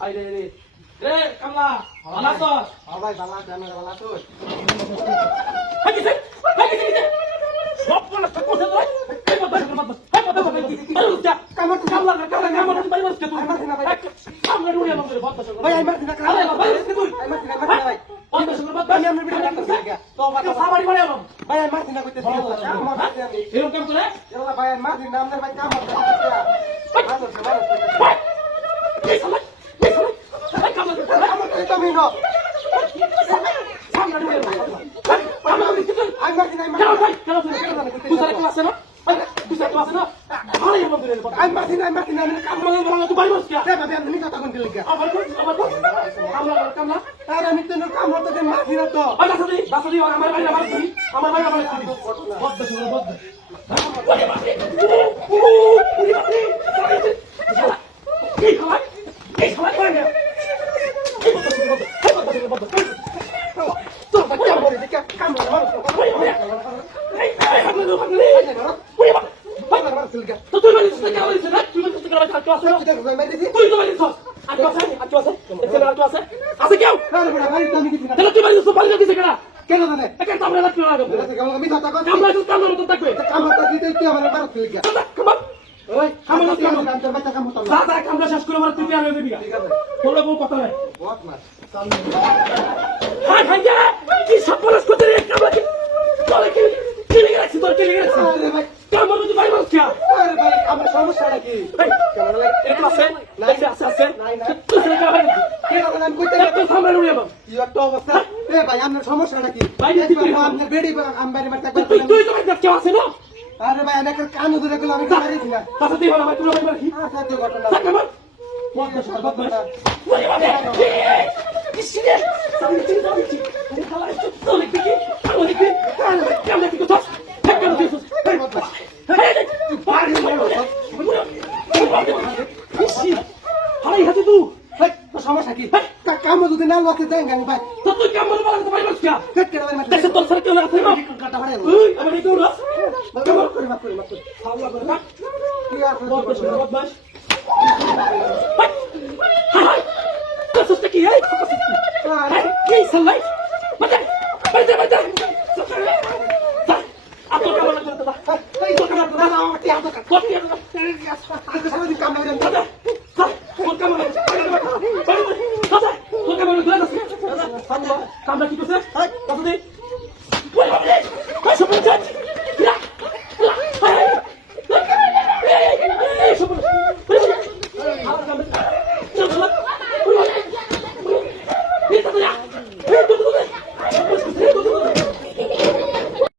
I রে রে রে কামলা ভালো আছো ভাই ভালো আছে আমি ভালো আছো হাই কি হাই কি সব বলা তো কথা নয় এই বাবা বাবা কামলা কামলা কামলা কামলা বাই বসতে তুই কামলা রুড়ি আমাদের বাদ দাও ভাই আমি মারছি না আরে বাবা তুই আমি মারছি না ভাই অন্য সঙ্গে বাদ আমি আমার ভিডিও করতেছি তো সাবারি মানে আলম ভাই আমি মারছি না কইতেছি আমার মারছি আমি এরকম কেন করে এলা ভাই আমি মারছি না আমাদের ভাই কাম করতে এই সময় এই কামলা আমার তুমি নো কামলা রুড়ি আমি মারছি না তুই সারা ক্লাসে না তুই সারা ক্লাসে না ভালো এমন করে আমি মারছি না আমি কামলা বলা তুই বাড়ি বসছিস রে ভাই আমি কথা কোন দিলে আবার কামলা কামলা আরে আমি তো কাম করতে মারছি না তো বাসাদি আমার বাড়ি আমার বদ্ধ শুনো বদ্ধ এই খাবার করে না তো কাম করে দেখে কাম করে তো তুই বলিস না কেন বলিস না তুই বলিস না কেন কাজ আছে তুই তো বলিস আছে কেউ তাহলে তুই বলিস পানি দিছে কেন কেন জানে এখানে আমরা লাগবে না আমি কথা কই আমরা তো কামড় তো থাকবে কামটা দিতে তুই আমার বারো তুই গা কামড় ওই কামড় কামড় কাম তোর বাচ্চা কাম হতো না দাদা কামড় শেষ করে আমার তুই আর দেবি ঠিক আছে তোর কোনো কথা নাই বহুত মার হাই হাই যা কি সপলাস করতে রে কামড় চলে কি লেগে রাখছিস তোর কি লেগে রাখছিস আরে ভাই কামড় তুই বাড়ি বসছিস আরে ভাই আমার সমস্যাটা কি কেমন লাগে এর ক্লাসে আছে নাই না তুই সেটা কামড় কেন আমি কইতে একটু সামনে লুড়ে বাবা কি একটা অবস্থা এ ভাই আপনার সমস্যাটা কি বাইরে তুই আপনার বেডি আমবারে মারতে তুই তুই তো বাইরে কেউ আছে না আরে ভাই আমি একটা কান ধরে গেল আমি পারি না তাতে তুই ভালো ভাই তুই ভাই কি আচ্ছা তো ঘটনা কামড় মত সর্বত ওই বাবা কিসিরে সামনে তুই যাবি তুই খালা তো লিখবি কি আমি লিখবি কেমন কি কথা কেমন কি কথা তুই পারি হাই হাতে তুই ভাই তো সমস্যা কি কাম যদি না লতে যাই গানি ভাই তো তুই কেমন বলা তো ভাই বসছিস কেট কেটে ভাই মারতে দেখছ তোর সাথে কেউ না আছে না কাটা হারে ওই আমার এই দৌড়া মাফ করে মাফ করে সামলা করে না কি আর বদমাশ বদমাশ হাই তো কি এই কি সালাই বাজা বাজা বাজা আপনি কেমন লাগছে দাদা এই তো কাটা দাদা আমার কি হাতে কাটা কপি আজকে সারাদিন কাম নাই দাদা তোর কেমন লাগছে দাদা তোর কেমন লাগছে দাদা সামলা কামটা কি করছে হাই কত দে ওই বাবা রে কই সব যাচ্ছে Hey,